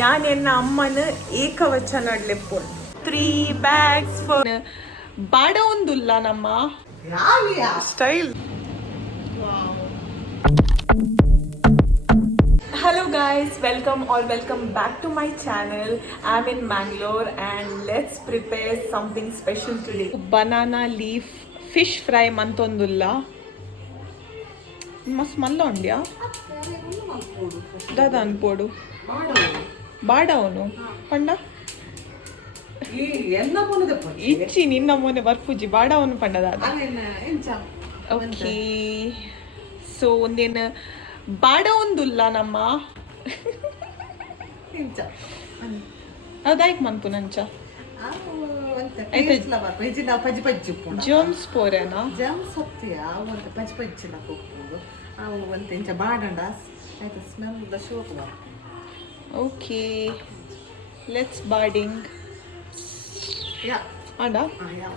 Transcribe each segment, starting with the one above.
ಯಾನ್ ಎನ್ನ ಅಮ್ಮನ ಏಕವಚನ ಲೆಪ್ಪುಂಡು 3 bags for ಬಾಡ ಒಂದುಲ್ಲ ನಮ್ಮ style. Hello guys, welcome back to my channel. I'm in Mangalore and let's prepare something special today. Banana leaf fish fry mantondula. ಮಸ್ತ್ ಮಲ್ಲ ಉಂಡ್ಯಾ ದಾದ ಅನ್ಪೋಡು ಬಾಡ ಅವನು ಪಂಡ ಇಚ್ಚಿ ನಿನ್ನ ಮೊನ್ನೆ ಬರ್ಪುಜಿ ಬಾಡ ಅವನು ಪಂಡ ದಾದ. ಓಕೆ ಸೊ ಒಂದೇನು ಬಾಡ ಒಂದುಲ್ಲ ನಮ್ಮ ಅದಾಯ್ಕ್ ಮನ್ಪು ನಂಚ ಜೋಮ್ಸ್ ಪೋರೆನಾ ಜಮ್ಸ್ ಹತ್ತಿಯ ಒಂದು ಪಚ್ಚಿ ಪಚ್ಚಿನ ಕೊಪ್ಪುದು ಅವು ಒಂದು ಇಂಚ ಬಾಡಂಡ ಆಯ್ತು ಸ್ಮೆಲ್ ದ ಶೋಕ್ ಬರ. ಓಕೆ ಲೆಟ್ಸ್ ಬಾಡಿಂಗ್ ಯಾ ಆಡ ಯಾ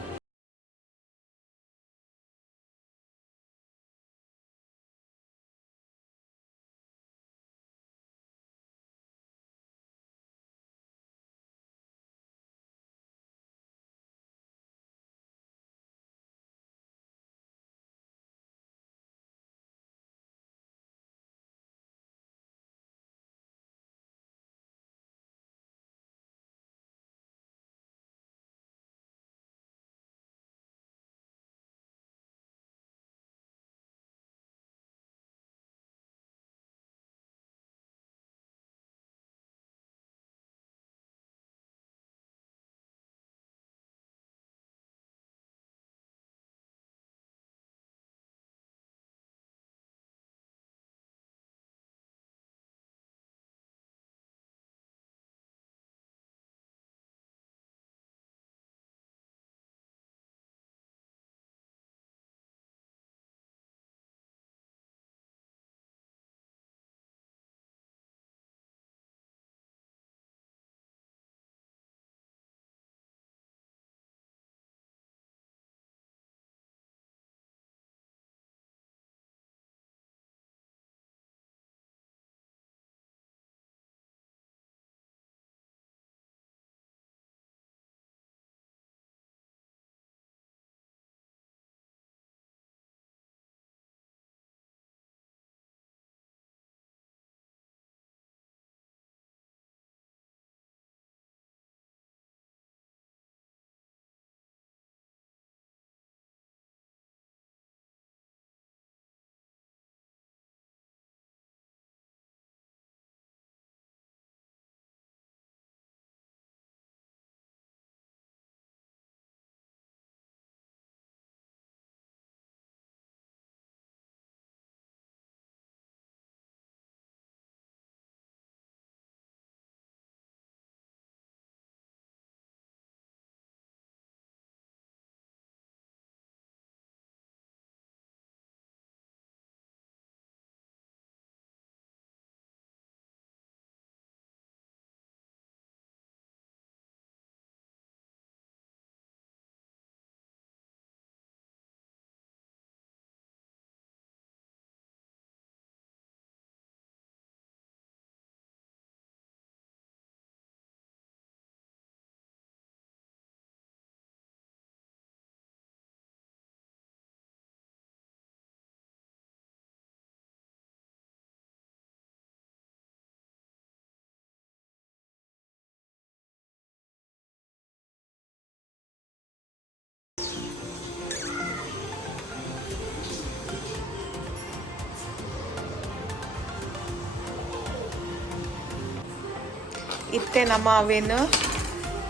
ಇತ್ತೆ ನಮ್ಮ ಅವೇನು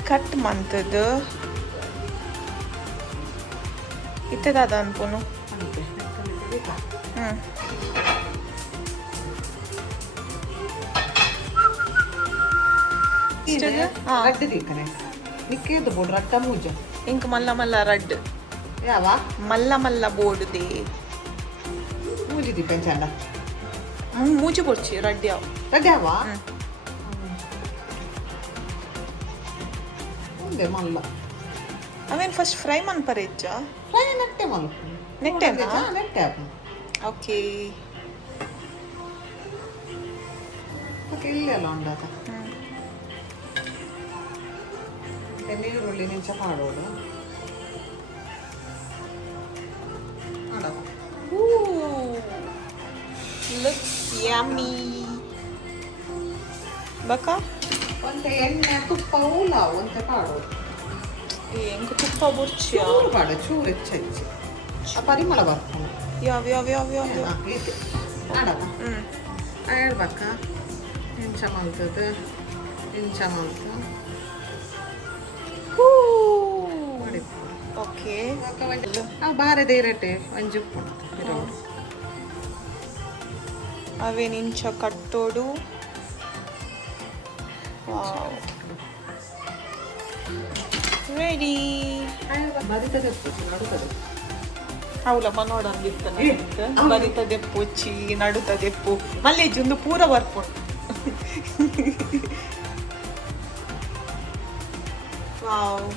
ಕಟ್ ಮಂತದ್ದು ಇತ್ತೆದಾದ ಅನ್ಪುನು. ಇಂಕ ಮಲ್ಲ ಮಲ್ಲ ರಡ್ ಯಾವ ಮಲ್ಲ ಮಲ್ಲ ಬೋರ್ಡ್ದೆ ಮೂಜಿ ದಿಪ್ಪೆಂಚಂಡ ಮೂಜಿ ಬೊಡ್ಚಿ ರಡ್ ಯಾವ ರಡ್ ಯಾವ ಮಲ್ಲ ಅವೇನು ಫಸ್ಟ್ ಫ್ರೈ ಮನ್ಪರೆ ಇಜ್ಜ ಫ್ರೈ ನೆಟ್ಟೆ ಮಲ್ಲ ನೆಟ್ಟೆನಾ ನೆಟ್ಟೆ ಓಕೆ ಇಲ್ಲೆಲ್ಲ ಉಂಡಾತ ನೀರುಳ್ಳಿ ನಿಂಚ ಮಾಡೋದು Ooh, looks yummy. Baka? ಒಂತೆ ಎಣ್ಣೆ ತುಪ್ಪ ಉಲ ಒಂತೆ ಮಾಡೋದು ಎಂಕ ತುಪ್ಪ ಬುರ್ಚಿಯ ಚೂರು ಪಾಡು ಚೂರು ಹೆಚ್ಚು ಆ ಪರಿಮಳ ಬರ್ತಾನೆ ಯಾವ ಇದು ಆಡಲ್ಲ ಹೇಳ್ಬೇಕ ಇಂಚ ಮಲ್ತದ್ದು ಇಂಚ ಮಲ್ತು ಓಕೆ ಬಾರದೆ ಇರಟ್ಟೆ ಒಂಜಿ ಉಪ್ಪು ಅವೇನಿಂಚ ಕಟ್ಟೋಡು ರೆಡಿ ಬರಿತದೆ ಉಪ್ಪು ನಡುತ್ತದೆ ಅವಳಮ್ಮ ನೋಡಂಗಿರ್ತಾನೆ ಬರಿತದೆ ಪುಚ್ಚಿ ನಡುತ್ತದೆ ಪು ಮಲ್ಲೇಜ್ ಒಂದು ಪೂರ ಬರ್ಪುಂಡು ವಾವ್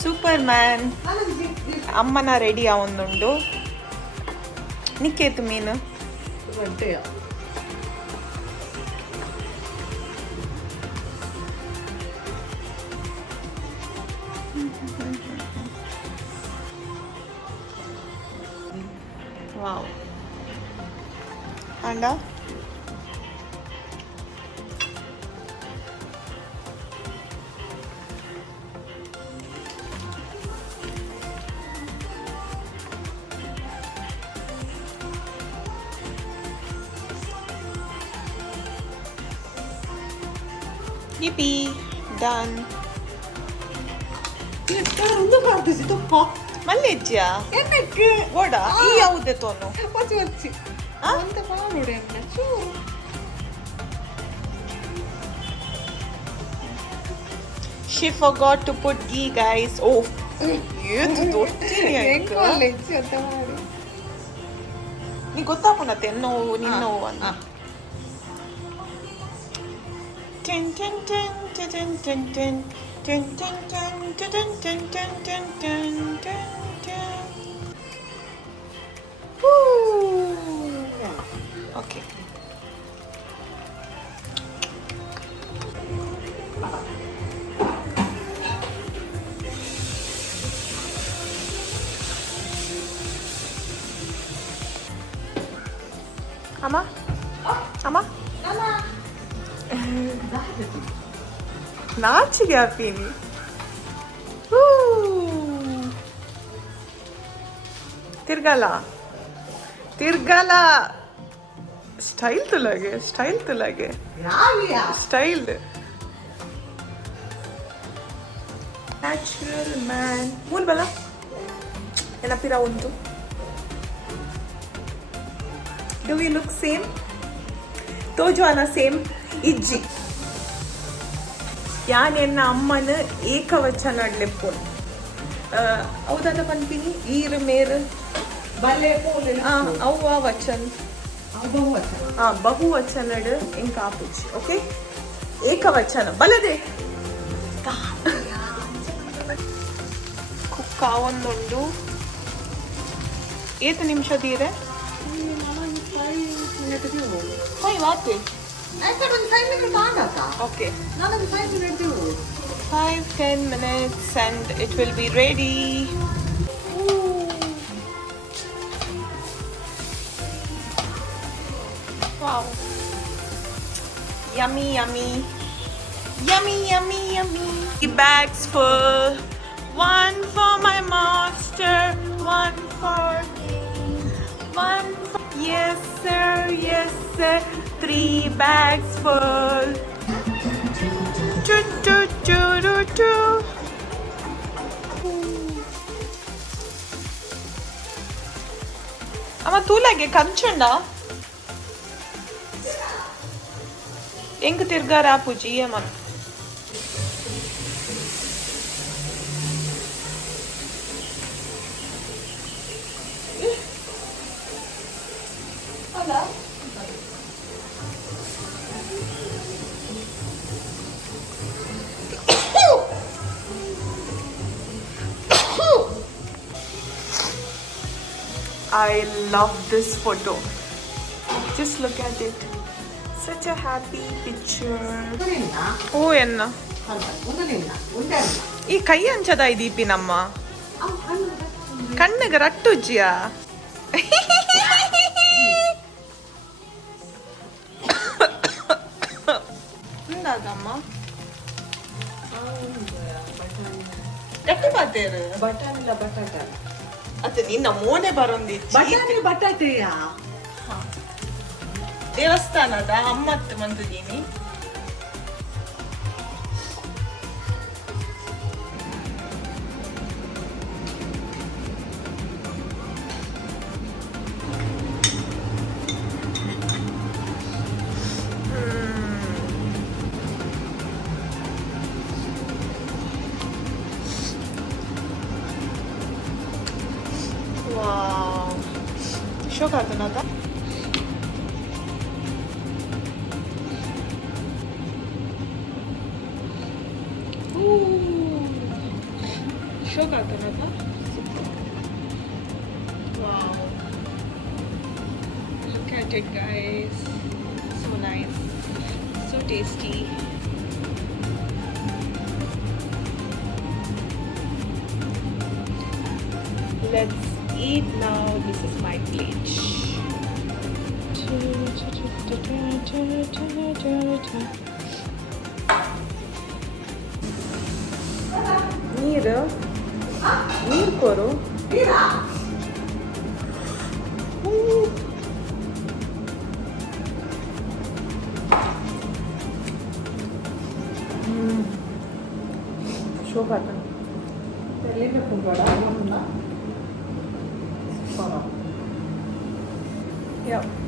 ಸೂಪರ್ ಮ್ಯಾನ್ ಅಮ್ಮನ ರೆಡಿ ಅವೊಂದುಂಡು ನಿಕ್ಕೇತು ಮೀನು ಗಂಟೆಯ ವಾವ್ ಅಂಡ Yippee! Done. ಒಂದು ಮಾಡ್ತೀಸಿ ತುಪ್ಪ ಮಲ್ಲೇಜ್ಯಾ ಎಣ್ಣಕ್ಕೆ ಗೋಡ ಈ ಯಾವುದೇ ತೋನು ಒಚ್ಚಿ ಒಚ್ಚಿ ಅಂತ ಮಾಡೋಡು ಎಣ್ಣೆ ಚೂರು She forgot to put ghee, guys. Oh, ಏನು ದೊಡ್ಡತೀನಿ ಹೆಂಗೆ ಅಲ್ಲ ಹೆಚ್ಚು ಅಂತ ಮಾಡಿ ನೀ ಗೊತ್ತಾಗುಣತ್ತೆ ನೋವು ನಿನ್ನ ನೋವು ಅಂತ Tin tin tin tin tin tin tin tin tin tin tin tin tin tin tin tin. Okay. Amma? Amma? ನಾಚಿಗೆ ಹಾಕ್ತೀನಿ ತಿರ್ಗಲ್ಲ ಸ್ಟೈಲ್ ತುಲಾಗೆ ಸ್ಟೈಲ್ ನ್ಯಾಚುರಲ್ ಮ್ಯಾನ್ ಮೂಲ್ ಬಲ ನೆನಪಿರ ಒಂದು ಡೂ ಯು ಲುಕ್ ಸೇಮ್ ತೋಜು ಅನ ಸೇಮ್ ಇಜ್ಜಿ ಯಾನ್ ಎನ್ನ ಅಮ್ಮನ ಏಕವಚನ ಹೌದಾದ ಪನ್ಪಿನಿ ಈರ್ ಮೇರ್ ಬಲೆ ಅವ್ವ ವಚನ್ ಬಹುವಚನ ಇಂಕ ಆಪುಜಿ ಓಕೆ ಏಕವಚನ ಬಲದೆ ಕುಕ್ಕ ಒಂದುಂಡು ಏತು ನಿಮಿಷ ತೀರೆ ಹೋಯ್ ವಾತೆ okay 5-10 minutes and it will be ready. Wow, yummy bags full, one for my master, one for me, one for yes sir 3 bags full. Choo. ಅಮ್ಮ ತೂಲಾಗೆ ಕಂಚುಂಡ ಎಂಕ್ ತಿರ್ಗಾರ ಪೂಜಿ ಅಮ್ಮ I love this photo. Just look at it. Such a happy picture. Oh, Enna. ఉండలేనా ఉండాలి ಈ ಕೈ ಹಂಚದ ಇದೀಪಿನಮ್ಮ ಕಣ್ಣಿಗೆ ರಟ್ಟುಜ್ಜಿಯ ఉందాదమ్మ ಗಟ್ಟಿ ಬಾತೇರು ಬಟಾಣಿಲ ಬಟಾಟ ಅತ್ತೆ ನಿನ್ನ ಮೋನೆ ಬರೊಂದಿ ಬಟಾಣಿ ಬಟಾಟೆಯ ದೇವಸ್ಥಾನದ ಅಮ್ಮತ್ತು ಮಂದಿದೀನಿ ವಾವ್ ಶೋಕ್ ಆಗ್ತನದ ಶೋಕ್ ಆಗ್ತನದ wow look at it guys, so nice, so tasty. Let's eat now. This is my plate. ನೀರು ನೀರು ಕೊರು ಶೋಭಾ తెలియకు కూడా ఉన్నా Yeah.